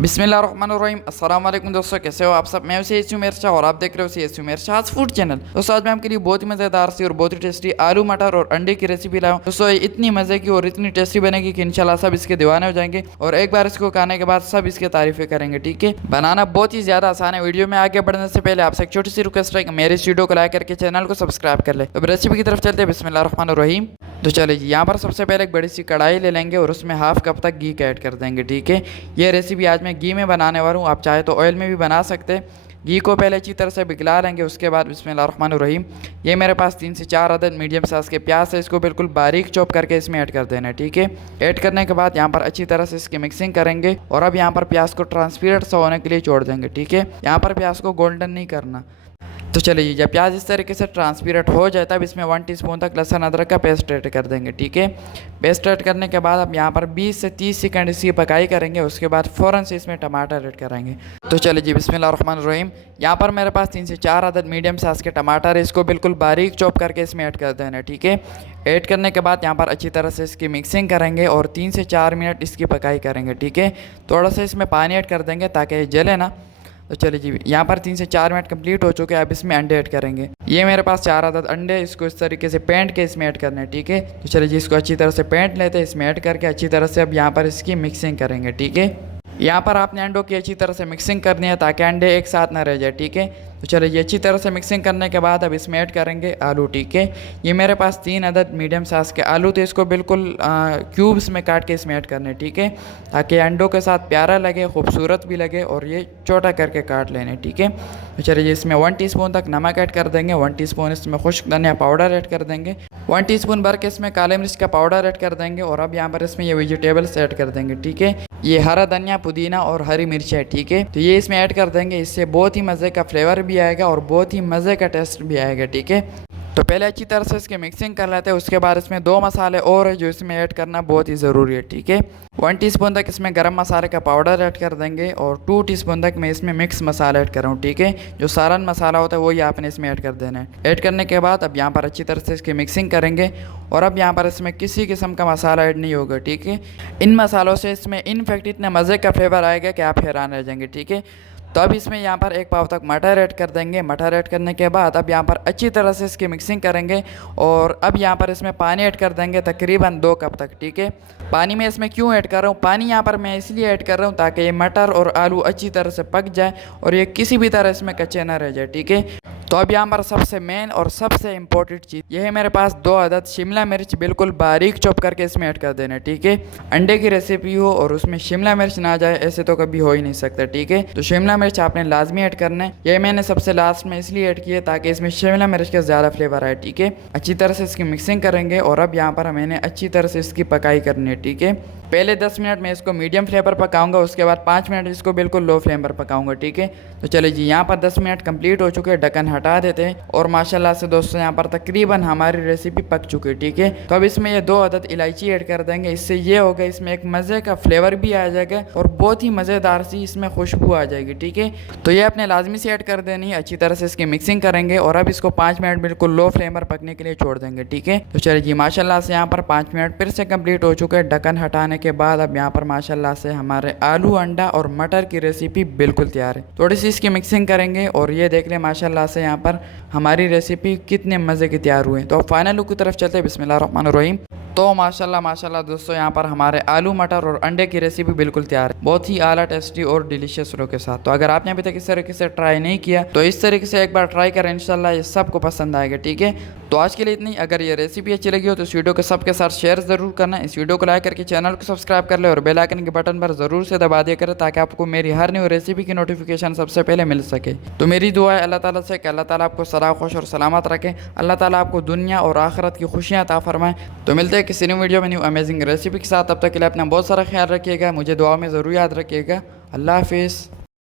बिस्मिल्लाहिर्रहमानिर्रहीम। अस्सलाम वालेकुम दोस्तों, कैसे हो आप सब। मैं उसे एसयू मिर्चा और आप देख रहे हो एसयू मिर्चा आज फूड चैनल। दोस्तों आज मैं आपके लिए बहुत ही मज़ेदार सी और बहुत ही टेस्टी आलू मटर और अंडे की रेसिपी लाया हूं। दोस्तों इतनी मज़े की और इतनी टेस्टी बनेगी कि इंशाल्लाह सब इसके दीवाने हो जाएंगे और एक बार इसको खाने के बाद सब इसकी तारीफें करेंगे। ठीक है, बनाना बहुत ही ज़्यादा आसान है। वीडियो में आगे बढ़ने से पहले आपसे एक छोटी सी रिक्वेस्ट है कि मेरे इस वीडियो को लाइक करके चैनल को सब्सक्राइब कर ले। अब रेसिपी की तरफ चलते हैं। बिस्मिल्लाहिर्रहमानिर्रहीम। तो चलिए जी, यहाँ पर सबसे पहले एक बड़ी सी कढ़ाई ले लेंगे और उसमें हाफ कप तक घी ऐड कर देंगे। ठीक है, ये रेसिपी आज मैं घी में बनाने वाला हूँ, आप चाहे तो ऑयल में भी बना सकते हैं। घी को पहले अच्छी तरह से पिघला लेंगे। उसके बाद बिस्मिल्लाहिर्रहमानिर्रहीम, ये मेरे पास 3 से 4 अदद मीडियम साइज़ के प्याज है, इसको बिल्कुल बारीक चॉप करके इसमें ऐड कर देना है। ठीक है, ऐड करने के बाद यहाँ पर अच्छी तरह से इसकी मिक्सिंग करेंगे और अब यहाँ पर प्याज को ट्रांसपेरेंट सा होने के लिए छोड़ देंगे। ठीक है, यहाँ पर प्याज को गोल्डन नहीं करना। तो चलिए, जब प्याज इस तरीके से ट्रांसपेरेंट हो जाए तब इसमें 1 टीस्पून तक लहसुन अदरक का पेस्ट ऐड कर देंगे। ठीक है, पेस्ट ऐड करने के बाद अब यहाँ पर 20 से 30 सेकंड इसकी पकाई करेंगे। उसके बाद फ़ौरन से इसमें टमाटर ऐड करेंगे। तो चलिए जी, बिस्मिल्लाहिर्रहमानिर्रहीम, यहाँ पर मेरे पास 3 से 4 अदद मीडियम साइज़ के टमाटर है, इसको बिल्कुल बारीक चॉप करके इसमें ऐड कर देना है। ठीक है, ऐड करने के बाद यहाँ पर अच्छी तरह से इसकी मिक्सिंग करेंगे और 3 से 4 मिनट इसकी पकाई करेंगे। ठीक है, थोड़ा सा इसमें पानी ऐड कर देंगे ताकि ये जले ना। तो चलिए जी, यहाँ पर 3 से 4 मिनट कंप्लीट हो चुके हैं। अब इसमें अंडे ऐड करेंगे। ये मेरे पास 4 अदद अंडे, इसको इस तरीके से पेंट के इसमें ऐड करना है। ठीक है, तो चलिए जी, इसको अच्छी तरह से पेंट लेते हैं, इसमें ऐड करके अच्छी तरह से अब यहाँ पर इसकी मिक्सिंग करेंगे। ठीक है, यहाँ पर आपने अंडों की अच्छी तरह से मिक्सिंग करनी है ताकि अंडे एक साथ ना रह जाए। ठीक है, तो चलिए ये अच्छी तरह से मिक्सिंग करने के बाद अब इसमें ऐड करेंगे आलू। ठीक है, ये मेरे पास 3 अदद मीडियम साइज़ के आलू थे, इसको बिल्कुल क्यूब्स में काट के इसमें ऐड करने। ठीक है, ताकि अंडों के साथ प्यारा लगे, खूबसूरत भी लगे और ये छोटा करके काट लेने। ठीक है, तो चलिए इसमें 1 टीस्पून तक नमक ऐड कर देंगे, 1 टीस्पून इसमें खुश्क धनिया पाउडर ऐड कर देंगे, 1 टीस्पून भर के इसमें काले मिर्च का पाउडर ऐड कर देंगे और अब यहाँ पर इसमें ये वेजिटेबल्स ऐड कर देंगे। ठीक है, ये हरा धनिया, पुदीना और हरी मिर्च है। ठीक है, तो ये इसमें ऐड कर देंगे, इससे बहुत ही मज़े का फ्लेवर भी आएगा और बहुत ही मज़े का टेस्ट भी आएगा। ठीक है, तो पहले अच्छी तरह से इसकी मिक्सिंग कर लेते हैं। उसके बाद इसमें 2 मसाले और है जो इसमें ऐड करना बहुत ही ज़रूरी है। ठीक है, 1 टीस्पून तक इसमें गरम मसाले का पाउडर ऐड कर देंगे और 2 टीस्पून तक मैं इसमें मिक्स मसाला ऐड कर रहा हूँ। ठीक है, जो सालन मसाला होता है वही आपने इसमें ऐड कर देना है। ऐड करने के बाद अब यहाँ पर अच्छी तरह से इसकी मिक्सिंग करेंगे और अब यहाँ पर इसमें किसी किस्म का मसाला ऐड नहीं होगा। ठीक है, इन मसालों से इसमें इनफेक्ट इतना मज़े का फ्लेवर आएगा कि आप हैरान रह जाएंगे। ठीक है, तो अब इसमें यहाँ पर 1 पाव तक मटर ऐड कर देंगे। मटर ऐड करने के बाद अब यहाँ पर अच्छी तरह से इसकी मिक्सिंग करेंगे और अब यहाँ पर इसमें पानी ऐड कर देंगे तकरीबन 2 कप तक। ठीक है, पानी मैं इसमें क्यों ऐड कर रहा हूँ, पानी यहाँ पर मैं इसलिए ऐड कर रहा हूँ ताकि ये मटर और आलू अच्छी तरह से पक जाए और ये किसी भी तरह इसमें कच्चे ना रह जाए। ठीक है, तो अब यहाँ पर सबसे मेन और सबसे इम्पोर्टेंट चीज़ यह है, मेरे पास 2 अदद शिमला मिर्च बिल्कुल बारीक चॉप करके इसमें ऐड कर देना है। ठीक है, अंडे की रेसिपी हो और उसमें शिमला मिर्च ना जाए ऐसे तो कभी हो ही नहीं सकता। ठीक है, तो शिमला मिर्च आपने लाजमी ऐड करना है। ये मैंने सबसे लास्ट में इसलिए ऐड किया ताकि इसमें शिमला मिर्च का ज़्यादा फ्लेवर आए। ठीक है, अच्छी तरह से इसकी मिक्सिंग करेंगे और अब यहाँ पर मैंने अच्छी तरह से इसकी पकाई करनी है। ठीक है, पहले 10 मिनट मैं इसको मीडियम फ्लेम पर पकाऊंगा, उसके बाद 5 मिनट इसको बिल्कुल लो फ्लेम पर पकाऊंगा। ठीक है, तो चलिए जी, यहाँ पर 10 मिनट कंप्लीट हो चुके हैं, ढक्कन हटा देते हैं और माशाल्लाह से दोस्तों यहाँ पर तकरीबन हमारी रेसिपी पक चुकी है। ठीक है, तो अब इसमें ये 2 अदद इलायची ऐड कर देंगे। इससे ये होगा इसमें एक मज़े का फ्लेवर भी आ जाएगा और बहुत ही मज़ेदार सी इसमें खुशबू आ जाएगी। ठीक है, तो ये अपने लाजमी से ऐड कर देनी है। अच्छी तरह से इसकी मिक्सिंग करेंगे और अब इसको 5 मिनट बिल्कुल लो फ्लेम पर पकने के लिए छोड़ देंगे। ठीक है, तो चलिए जी, माशाल्लाह से यहाँ पर 5 मिनट फिर से कंप्लीट हो चुके हैं। ढक्कन हटाने के बाद अब यहाँ पर माशाल्लाह से हमारे आलू, अंडा और मटर की रेसिपी बिल्कुल तैयार है। थोड़ी सी इसकी मिक्सिंग करेंगे और ये देख लें माशाल्लाह से यहाँ पर हमारी रेसिपी कितने मज़े की तैयार हुए। तो अब फाइनल लुक की तरफ चलते हैं। बिस्मिल्लाहिर्रहमानिर्रहीम। तो माशाल्लाह दोस्तों यहाँ पर हमारे आलू, मटर और अंडे की रेसिपी बिल्कुल तैयार है, बहुत ही आला, टेस्टी और डिलीशियस लो के साथ। तो अगर आपने अभी तक इस तरीके से ट्राई नहीं किया तो इस तरीके से एक बार ट्राई करें, इंशाल्लाह ये सबको पसंद आएगा। ठीक है, तो आज के लिए इतनी। अगर ये रेसिपी अच्छी लगी हो तो इस वीडियो को सबके साथ शेयर ज़रूर करना, इस वीडियो को लाइक करके चैनल को सब्सक्राइब कर ले और बेल आइकन के बटन पर ज़रूर से दबा दिया करें ताकि आपको मेरी हर न्यू रेसिपी की नोटिफिकेशन सबसे पहले मिल सके। तो मेरी दुआ है अल्लाह ताला से कि अल्लाह ताला आपको सदा खुश और सलामत रखें, अल्लाह ताला आपको दुनिया और आखिरत की खुशियाँ अता फरमाएं। तो मिलते हैं किसी न्यू वीडियो में न्यू अमेजिंग रेसिपी के साथ। तब तक के लिए अपना बहुत सारा ख्याल रखिएगा, मुझे दुआ में ज़रूर याद रखिएगा। अल्लाह हाफिज़।